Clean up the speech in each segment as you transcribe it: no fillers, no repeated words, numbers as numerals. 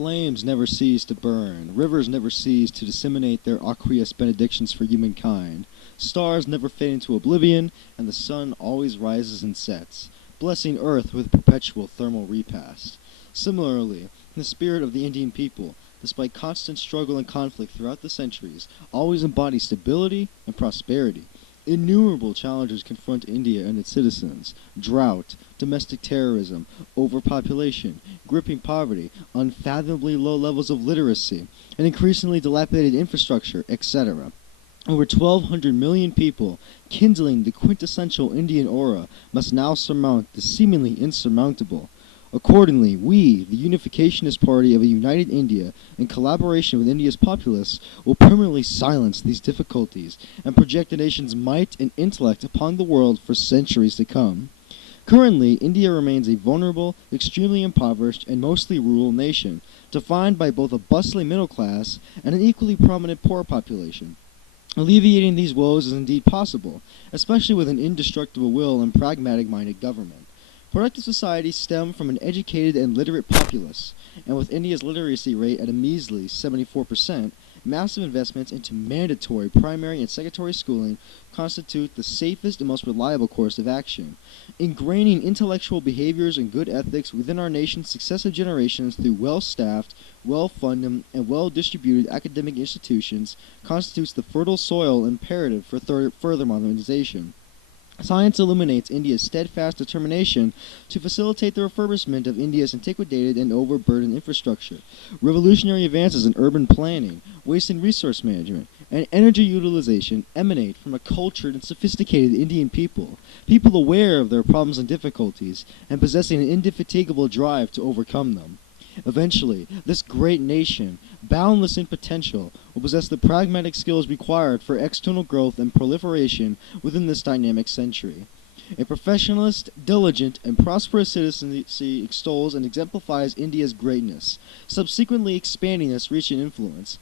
Flames never cease to burn, rivers never cease to disseminate their aqueous benedictions for humankind, stars never fade into oblivion, and the sun always rises and sets, blessing earth with perpetual thermal repast. Similarly, the spirit of the Indian people, despite constant struggle and conflict throughout the centuries, always embodies stability and prosperity. Innumerable challenges confront India and its citizens: drought, domestic terrorism, overpopulation, gripping poverty, unfathomably low levels of literacy, an increasingly dilapidated infrastructure, etc. Over 1,200 million people, kindling the quintessential Indian aura, must now surmount the seemingly insurmountable. Accordingly, we, the Unificationist Party of a United India, in collaboration with India's populace, will permanently silence these difficulties and project the nation's might and intellect upon the world for centuries to come. Currently, India remains a vulnerable, extremely impoverished, and mostly rural nation, defined by both a bustling middle class and an equally prominent poor population. Alleviating these woes is indeed possible, especially with an indestructible will and pragmatic-minded government. Productive societies stem from an educated and literate populace, and with India's literacy rate at a measly 74%, massive investments into mandatory primary and secondary schooling constitute the safest and most reliable course of action. Ingraining intellectual behaviors and good ethics within our nation's successive generations through well-staffed, well-funded, and well-distributed academic institutions constitutes the fertile soil imperative for further modernization. Science illuminates India's steadfast determination to facilitate the refurbishment of India's antiquated and overburdened infrastructure. Revolutionary advances in urban planning, waste and resource management, and energy utilization emanate from a cultured and sophisticated Indian people, people aware of their problems and difficulties, and possessing an indefatigable drive to overcome them. Eventually, this great nation, boundless in potential, will possess the pragmatic skills required for external growth and proliferation within this dynamic century. A professionalist, diligent, and prosperous citizenry extols and exemplifies India's greatness, subsequently expanding its reach and influence.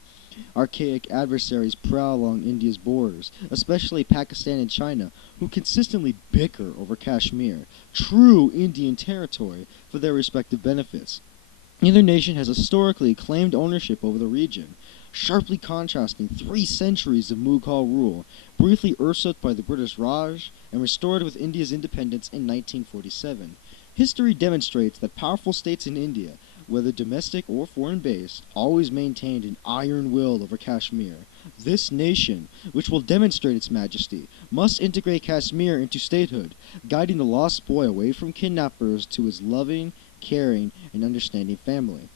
Archaic adversaries prowl along India's borders, especially Pakistan and China, who consistently bicker over Kashmir, true Indian territory, for their respective benefits. Neither nation has historically claimed ownership over the region, sharply contrasting 3 centuries of Mughal rule, briefly usurped by the British Raj, and restored with India's independence in 1947. History demonstrates that powerful states in India, whether domestic or foreign-based, always maintained an iron will over Kashmir. This nation, which will demonstrate its majesty, must integrate Kashmir into statehood, guiding the lost boy away from kidnappers to his loving, caring, and understanding family.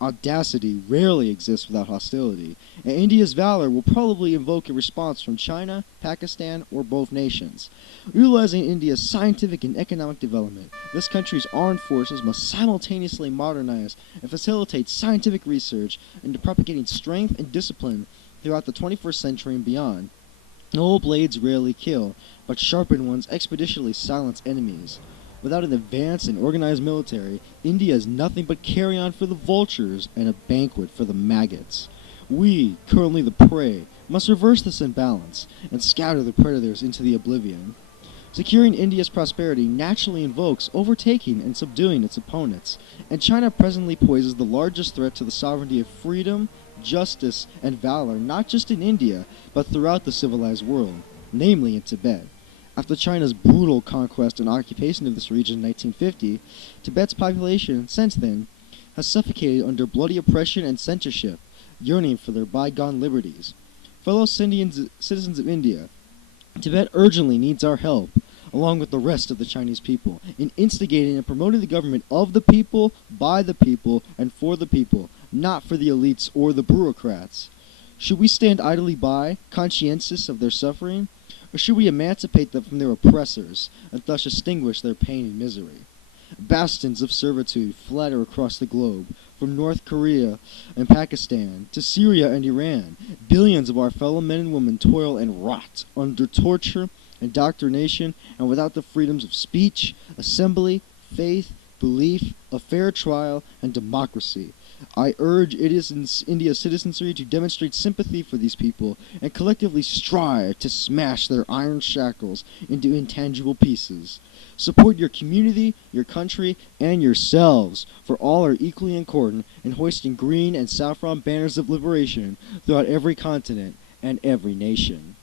Audacity rarely exists without hostility, and India's valor will probably invoke a response from China, Pakistan, or both nations. Utilizing India's scientific and economic development, this country's armed forces must simultaneously modernize and facilitate scientific research into propagating strength and discipline throughout the 21st century and beyond. Dull blades rarely kill, but sharpened ones expeditiously silence enemies. Without an advanced and organized military, India is nothing but carrion for the vultures and a banquet for the maggots. We, currently the prey, must reverse this imbalance and scatter the predators into the oblivion. Securing India's prosperity naturally invokes overtaking and subduing its opponents, and China presently poses the largest threat to the sovereignty of freedom, justice, and valor not just in India, but throughout the civilized world, namely in Tibet. After China's brutal conquest and occupation of this region in 1950, Tibet's population, since then, has suffocated under bloody oppression and censorship, yearning for their bygone liberties. Fellow citizens of India, Tibet urgently needs our help, along with the rest of the Chinese people, in instigating and promoting the government of the people, by the people, and for the people, not for the elites or the bureaucrats. Should we stand idly by, conscientious of their suffering? Or should we emancipate them from their oppressors, and thus extinguish their pain and misery? Bastions of servitude flatter across the globe, from North Korea and Pakistan to Syria and Iran. Billions of our fellow men and women toil and rot under torture, indoctrination, and without the freedoms of speech, assembly, faith, belief, a fair trial, and democracy. I urge India's citizenry to demonstrate sympathy for these people and collectively strive to smash their iron shackles into intangible pieces. Support your community, your country, and yourselves, for all are equally important in hoisting green and saffron banners of liberation throughout every continent and every nation.